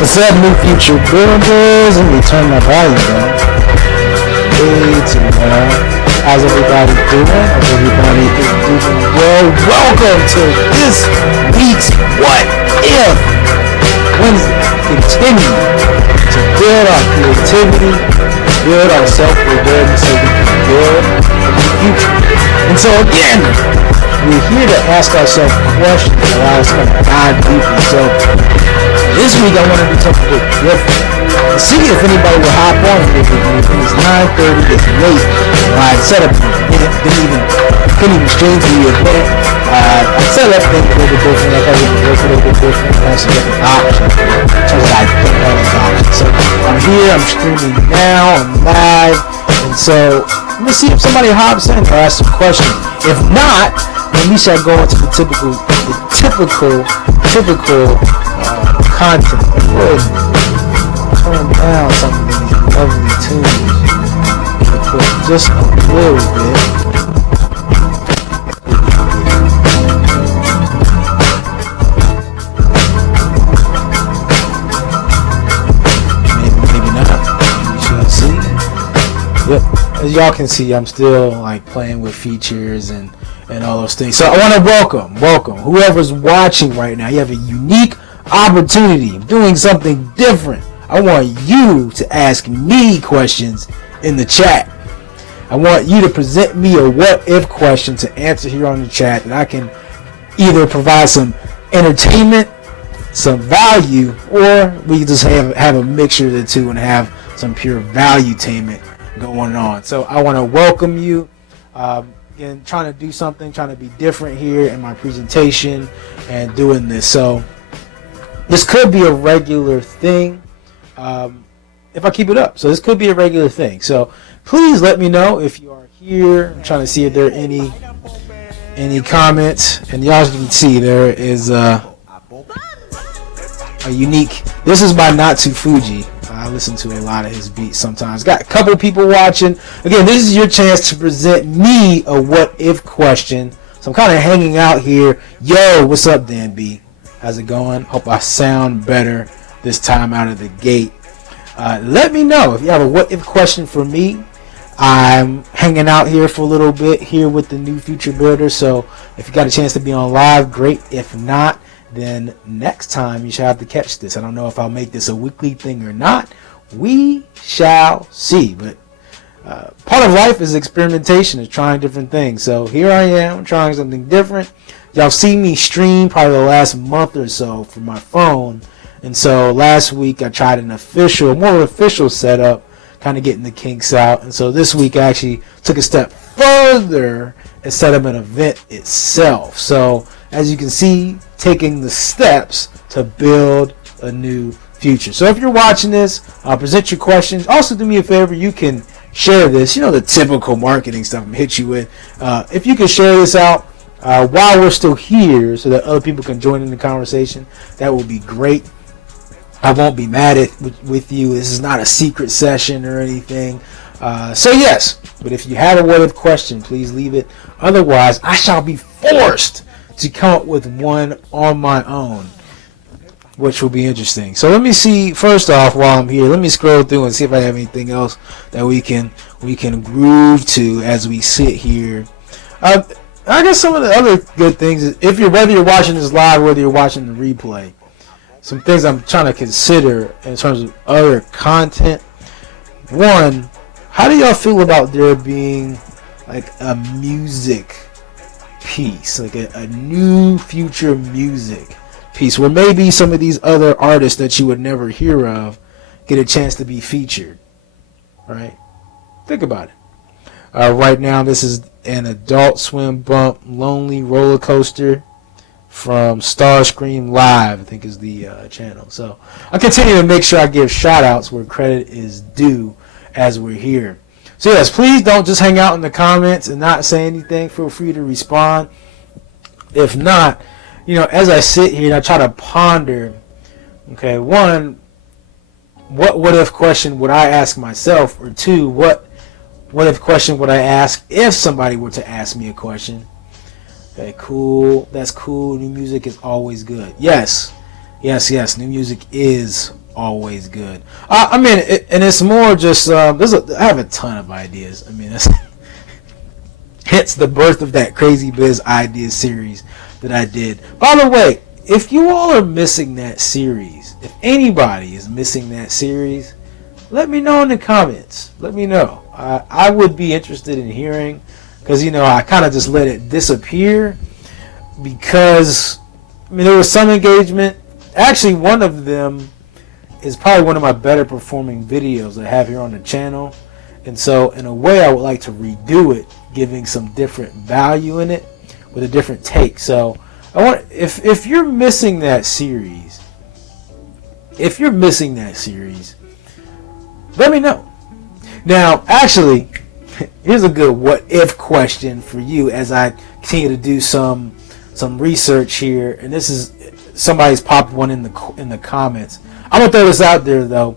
What's up, new future builders? Let me turn my volume down. Way too loud. How's everybody doing? Hope everybody is doing well. Welcome to this week's What If Wednesday. Continue to build our creativity, build our self-awareness so we can build a new future. And so again, we're here to ask ourselves questions that allow us to kind of dive deeper. So this week I want to do something a bit different. See if anybody will hop on here with me. It's 9:30, it's late. I set up an event, couldn't even stream to the event. I set up things a little bit different. I thought it would work a little bit different. I have some different options. Turns out I don't have those options. So I'm here, I'm streaming now, I'm live. And so let me see if somebody hops in or ask some questions. If not, then we shall go into the typical content. Turn down some of these lovely tunes. Just a little bit. Maybe not. We shall see. Yep. As y'all can see, I'm still like playing with features and all those things. So I want to welcome whoever's watching right now. You have a unique opportunity of doing something different. I want you to ask me questions in the chat. I want you to present me a what if question to answer here on the chat that I can either provide some entertainment, some value, or we can just have a mixture of the two and have some pure valuetainment going on. So I want to welcome you. And trying to do something, trying to be different here in my presentation and doing this. So this could be a regular thing if I keep it up. So this could be a regular thing. So please let me know if you are here. I'm trying to see if there are any comments. And y'all can see there is a unique. This is by Natsu Fuji. I listen to a lot of his beats sometimes. Got a couple people watching. Again, this is your chance to present me a what if question. So I'm kind of hanging out here. Yo, what's up, Dan B? How's it going? Hope I sound better this time out of the gate. Let me know if you have a what if question for me. I'm hanging out here for a little bit here with the new future builder. So if you got a chance to be on live, great. If not, then next time you shall have to catch this. I don't know if I'll make this a weekly thing or not. We shall see. But part of life is experimentation, is trying different things. So here I am trying something different. Y'all see me stream probably the last month or so from my phone. And so last week I tried more official setup, kind of getting the kinks out. And so this week I actually took a step further and set up an event itself. So as you can see, taking the steps to build a new future. So if you're watching this, present your questions. Also do me a favor, you can share this. You know, the typical marketing stuff I'm hit you with. If you can share this out while we're still here so that other people can join in the conversation, that would be great. I won't be mad with you. This is not a secret session or anything. So yes, but if you have a what if question, please leave it. Otherwise, I shall be forced to come up with one on my own, which will be interesting. So let me see, first off, while I'm here, let me scroll through and see if I have anything else that we can groove to as we sit here. I guess some of the other good things is whether you're watching this live, whether you're watching the replay, some things I'm trying to consider in terms of other content. One, how do y'all feel about there being like a music piece, like a new future music piece where maybe some of these other artists that you would never hear of get a chance to be featured, right? Think about it. Right now this is an Adult Swim bump, Lonely Roller Coaster from Starscream Live, I think is the channel. So I continue to make sure I give shout outs where credit is due as we're here. So yes, please don't just hang out in the comments and not say anything. Feel free to respond. If not, you know, as I sit here and I try to ponder, okay, one, what if question would I ask myself? Or two, what if question would I ask if somebody were to ask me a question? Okay, cool. That's cool. New music is always good. Yes. New music is always good. I mean, and it's more just I have a ton of ideas. I mean, that's hence the birth of that Crazy Biz Ideas series that I did. By the way, if you all are missing that series, if anybody is missing that series, let me know in the comments. Let me know. I would be interested in hearing, because I kind of just let it disappear because there was some engagement. Actually, one of them is probably one of my better performing videos I have here on the channel, and so in a way I would like to redo it, giving some different value in it with a different take. So I want, if you're missing that series, let me know. Now, actually, here's a good what if question for you as I continue to do some research here, and this is somebody's popped one in the comments. I'm gonna throw this out there though.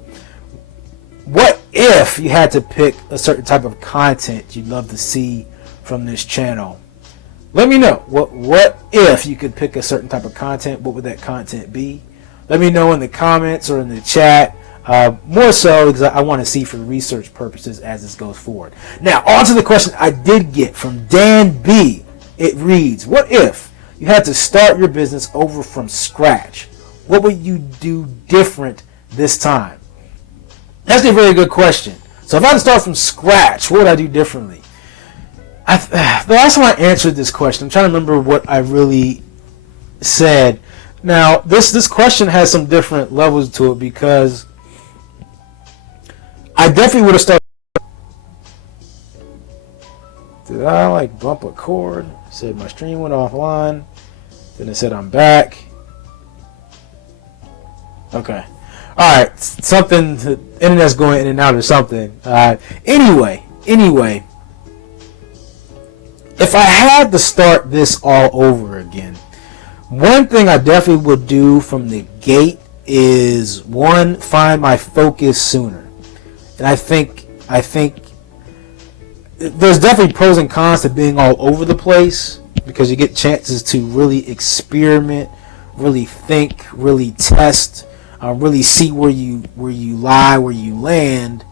What if you had to pick a certain type of content you'd love to see from this channel? Let me know. What if you could pick a certain type of content? What would that content be? Let me know in the comments or in the chat. More so because I want to see for research purposes as this goes forward. Now, on to the question I did get from Dan B. It reads, what if you had to start your business over from scratch? What would you do different this time? That's a very good question. So if I had to start from scratch, what would I do differently? The last time I answered this question, I'm trying to remember what I really said. Now, this question has some different levels to it, because I definitely would have started. Did I bump a cord? Said my stream went offline. Then it said I'm back. Okay. Alright. Something. The internet's going in and out or something. Anyway. If I had to start this all over again, one thing I definitely would do from the gate is, one, find my focus sooner. And I think there's definitely pros and cons to being all over the place, because you get chances to really experiment, really think, really test, really see where you lie, where you land.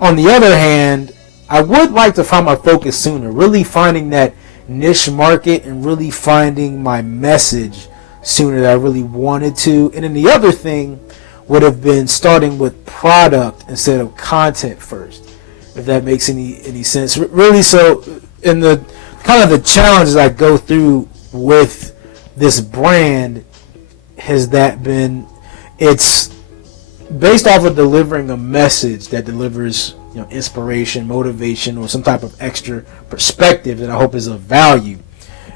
On the other hand, I would like to find my focus sooner, really finding that niche market and really finding my message sooner that I really wanted to. And then the other thing would have been starting with product instead of content first, if that makes any sense. Really, so in the kind of the challenges I go through with this brand, has that been, it's based off of delivering a message that delivers inspiration, motivation, or some type of extra perspective that I hope is of value.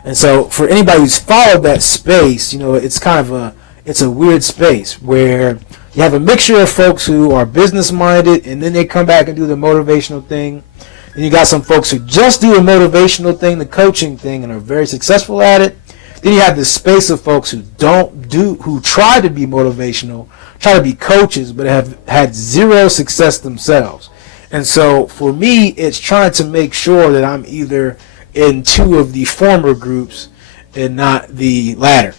And so for anybody who's followed that space, it's kind of it's a weird space where you have a mixture of folks who are business minded, and then they come back and do the motivational thing. And you got some folks who just do the motivational thing, the coaching thing, and are very successful at it. Then you have this space of folks who who try to be motivational, try to be coaches, but have had zero success themselves. And so for me, it's trying to make sure that I'm either in two of the former groups and not the latter,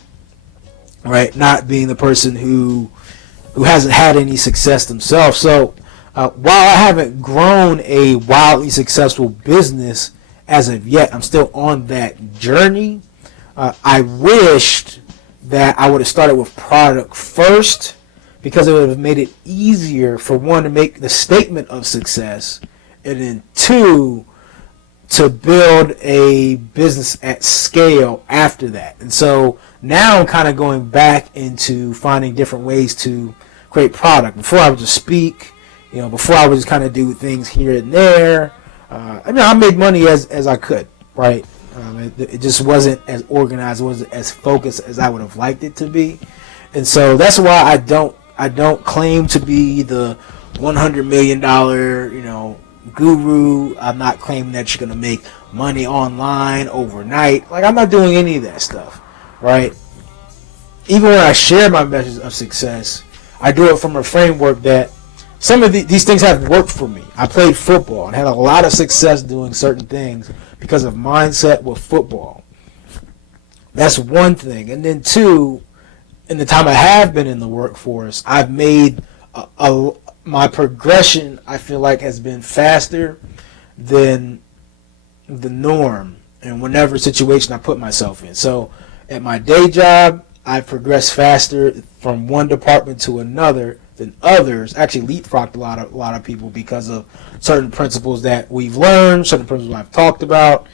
right? Not being the person who hasn't had any success themselves. So while I haven't grown a wildly successful business as of yet, I'm still on that journey. I wished that I would have started with product first, because it would have made it easier, for one, to make the statement of success, and then two, to build a business at scale after that. And so now I'm kind of going back into finding different ways to create product. Before I would just speak, before I would just kind of do things here and there. I made money as I could, right? It just wasn't as organized, wasn't as focused as I would have liked it to be. And so that's why I don't claim to be the $100 million, guru. I'm not claiming that you're going to make money online overnight. I'm not doing any of that stuff, right? Even when I share my message of success, I do it from a framework that some of these things have worked for me. I played football and had a lot of success doing certain things because of mindset with football. That's one thing. And then two, in the time I have been in the workforce, I've made my progression, I feel like, has been faster than the norm in whatever situation I put myself in. So at my day job, I've progressed faster from one department to another than others. Actually leapfrogged a lot of people because of certain principles that we've learned, certain principles I've talked about.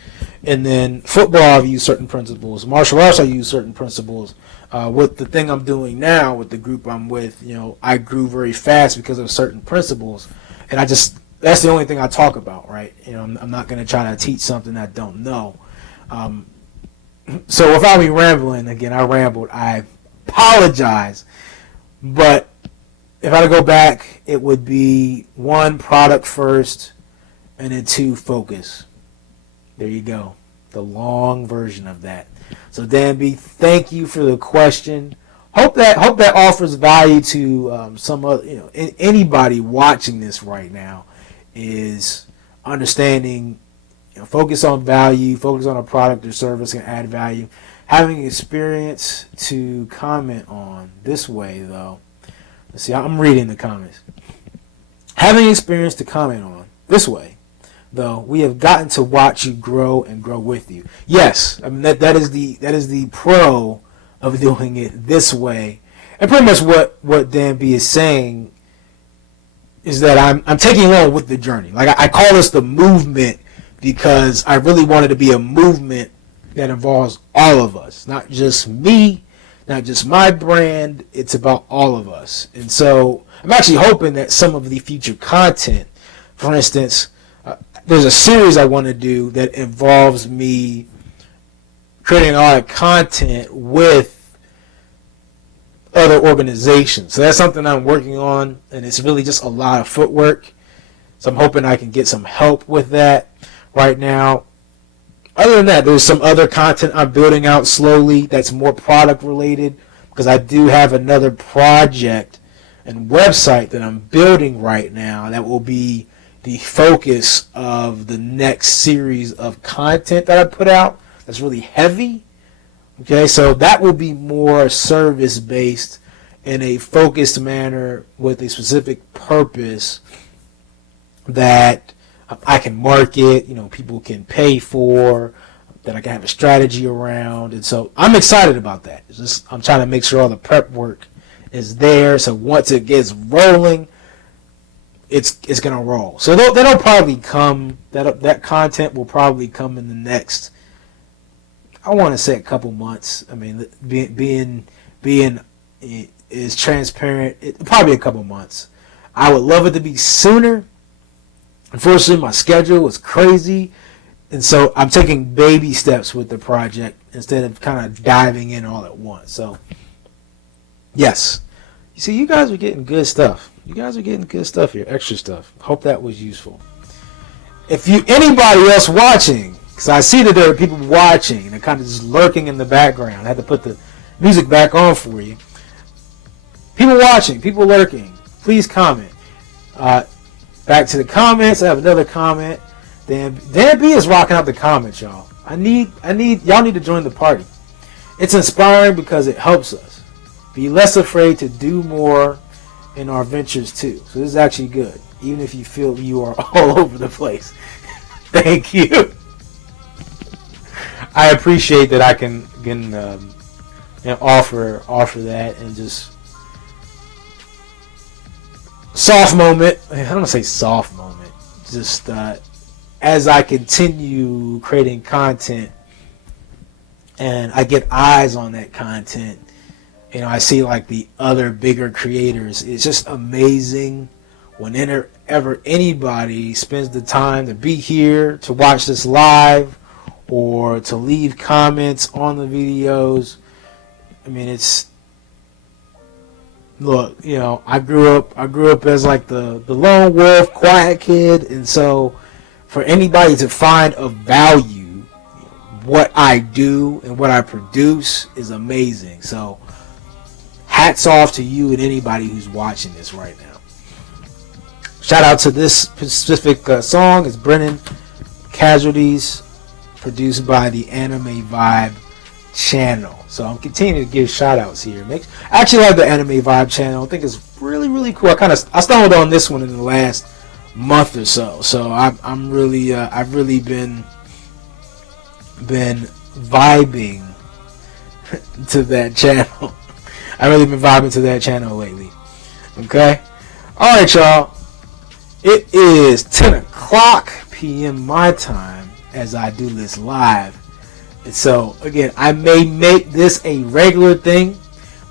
And then football, I've used certain principles. Martial arts, I use certain principles. With the thing I'm doing now, with the group I'm with, I grew very fast because of certain principles. And that's the only thing I talk about, right? I'm not going to try to teach something I don't know. So without me rambling, again, I rambled. I apologize. But if I had to go back, it would be 1, product first, and then 2, focus. There you go. The long version of that. So Danby, thank you for the question. Hope that offers value to some other, anybody watching this right now, is understanding, focus on value, focus on a product or service can add value. Having experience to comment on this way, though. Let's see, I'm reading the comments. Having experience to comment on this way, though, we have gotten to watch you grow and grow with you. Yes, I mean that is the pro of doing it this way. And pretty much what Danby is saying is that I'm taking along with the journey. Like I call this the movement because I really wanted to be a movement that involves all of us, not just me, not just my brand. It's about all of us. And so I'm actually hoping that some of the future content, for instance, there's a series I want to do that involves me creating a lot of content with other organizations. So that's something I'm working on, and it's really just a lot of footwork. So I'm hoping I can get some help with that right now. Other than that, there's some other content I'm building out slowly that's more product related, because I do have another project and website that I'm building right now that will be the focus of the next series of content that I put out. That's really heavy. Okay, so that will be more service based in a focused manner with a specific purpose that I can market, people can pay for, that I can have a strategy around. And so I'm excited about that. I'm trying to make sure all the prep work is there, so once it gets rolling, it's gonna roll. So that'll probably come. That content will probably come in the next, I want to say, a couple months. I mean, being is transparent. Probably a couple months. I would love it to be sooner. Unfortunately, my schedule was crazy, and so I'm taking baby steps with the project instead of kind of diving in all at once. So, yes, you see, you guys are getting good stuff. You guys are getting good stuff here, extra stuff. Hope that was useful. If anybody else watching, because I see that there are people watching and they're kind of just lurking in the background. I had to put the music back on for you. People watching, people lurking, please comment. Back to the comments. I have another comment. Dan B is rocking out the comments, y'all. Y'all need to join the party. It's inspiring because it helps us be less afraid to do more in our ventures too. So this is actually good, even if you feel you are all over the place. Thank you. I appreciate that I can offer that, and just soft moment. I don't want to say soft moment. Just as I continue creating content and I get eyes on that content, I see like the other bigger creators. It's just amazing whenever anybody spends the time to be here to watch this live or to leave comments on the videos. I mean, look, I grew up as like the lone wolf, quiet kid, and so for anybody to find of value, what I do and what I produce is amazing. So hats off to you and anybody who's watching this right now. Shout out to this specific song. It's Brennan Casualties, produced by the Anime Vibe channel. So I'm continuing to give shout outs here. I actually like the Anime Vibe channel. I think it's really, really cool. I stumbled on this one in the last month or so. So I'm really I've really been vibing to that channel. I've really been vibing to that channel lately. Okay? Alright, y'all. It is 10 o'clock p.m. my time as I do this live. And so, again, I may make this a regular thing.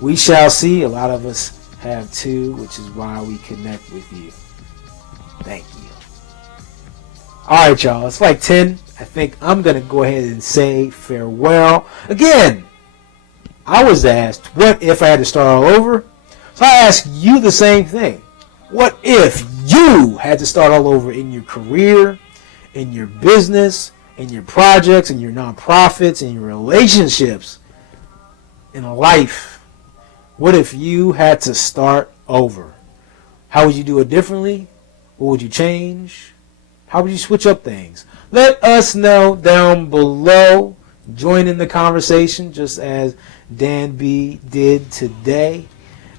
We shall see. A lot of us have too, which is why we connect with you. Thank you. Alright, y'all. It's like 10. I think I'm going to go ahead and say farewell. Again, I was asked, what if I had to start all over? So I ask you the same thing. What if you had to start all over in your career, in your business, in your projects, in your nonprofits, in your relationships, in life? What if you had to start over? How would you do it differently? What would you change? How would you switch up things? Let us know down below. Join in the conversation just as Dan B did today.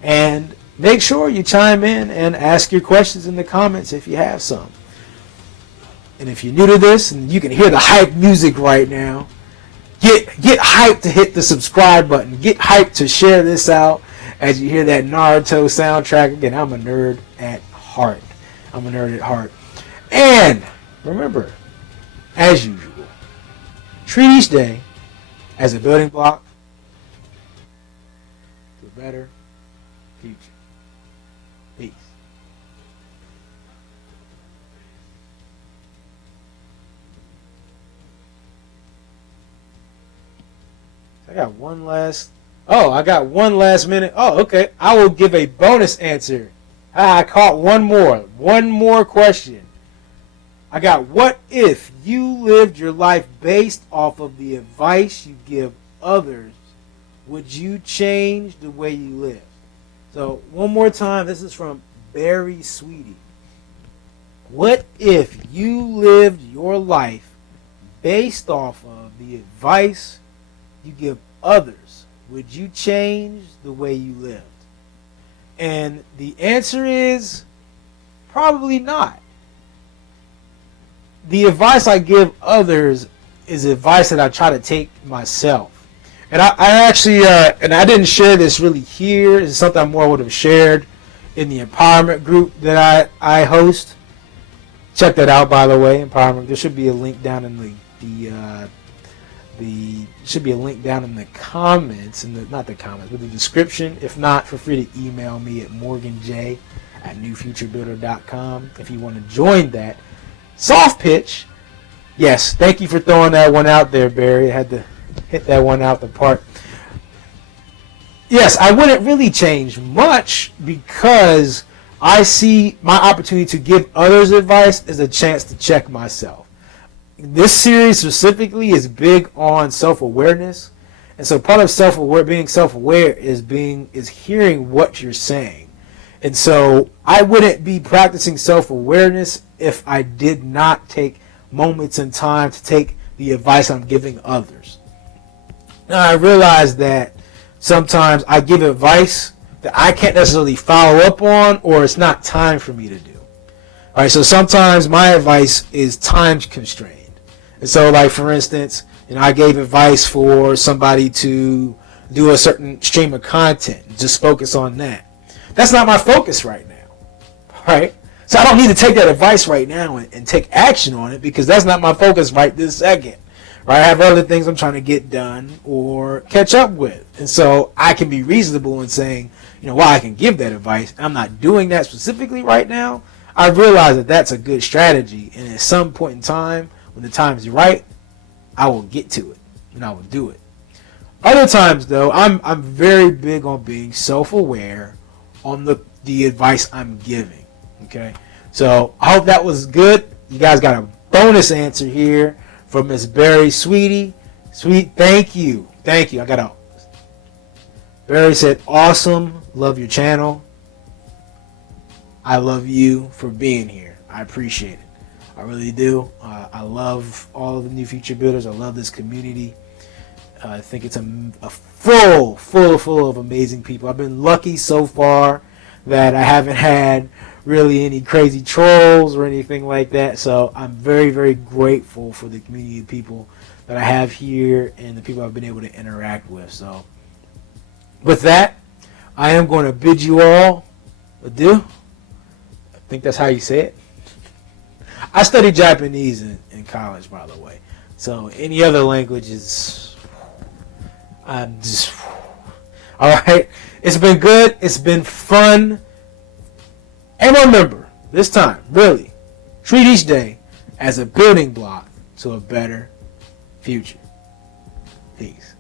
And make sure you chime in and ask your questions in the comments if you have some. And if you're new to this and you can hear the hype music right now, get hyped to hit the subscribe button. Get hyped to share this out as you hear that Naruto soundtrack. Again, I'm a nerd at heart. And remember, as usual, treat each day as a building block to a better future. Peace. I got one last minute. Oh, okay. I will give a bonus answer. I caught one more question. I got, what if you lived your life based off of the advice you give others? Would you change the way you live? So one more time, this is from Barry Sweetie. What if you lived your life based off of the advice you give others? Would you change the way you lived? And the answer is probably not. The advice I give others is advice that I try to take myself. And I actually, and I didn't share this really here. It's something I more would have shared in the empowerment group that I host. Check that out, by the way. Empowerment. There should be a link down in the comments, not the comments, but the description. If not, feel free to email me at morganj@newfuturebuilder.com if you want to join that. Soft pitch. Yes, thank you for throwing that one out there, Barry. I had to hit that one out the park. Yes, I wouldn't really change much because I see my opportunity to give others advice as a chance to check myself. This series specifically is big on self-awareness. And so part of being self-aware is hearing what you're saying. And so I wouldn't be practicing self-awareness if I did not take moments in time to take the advice I'm giving others. Now I realize that sometimes I give advice that I can't necessarily follow up on, or it's not time for me to do. All right, so sometimes my advice is time constrained. And so, like, for instance, I gave advice for somebody to do a certain stream of content, just focus on that. That's not my focus right now, right? So I don't need to take that advice right now and take action on it because that's not my focus right this second, right? I have other things I'm trying to get done or catch up with. And so I can be reasonable in saying, while I can give that advice, I'm not doing that specifically right now. I realize that that's a good strategy. And at some point in time, when the time is right, I will get to it and I will do it. Other times, though, I'm very big on being self-aware on the advice I'm giving. Okay, so I hope that was good. You guys got a bonus answer here from Miss Barry Sweetie. Thank you. Barry said, awesome, love your channel. I love you for being here. I appreciate it. I really do. I love all of the New Future Builders. I love this community. I think it's a full of amazing people. I've been lucky so far that I haven't had really any crazy trolls or anything like that. So I'm very, very grateful for the community of people that I have here and the people I've been able to interact with. So with that, I am going to bid you all adieu. I think that's how you say it. I studied Japanese in college, by the way. So any other languages, I'm just... All right. It's been good. It's been fun. And remember, this time, really, treat each day as a building block to a better future. Peace.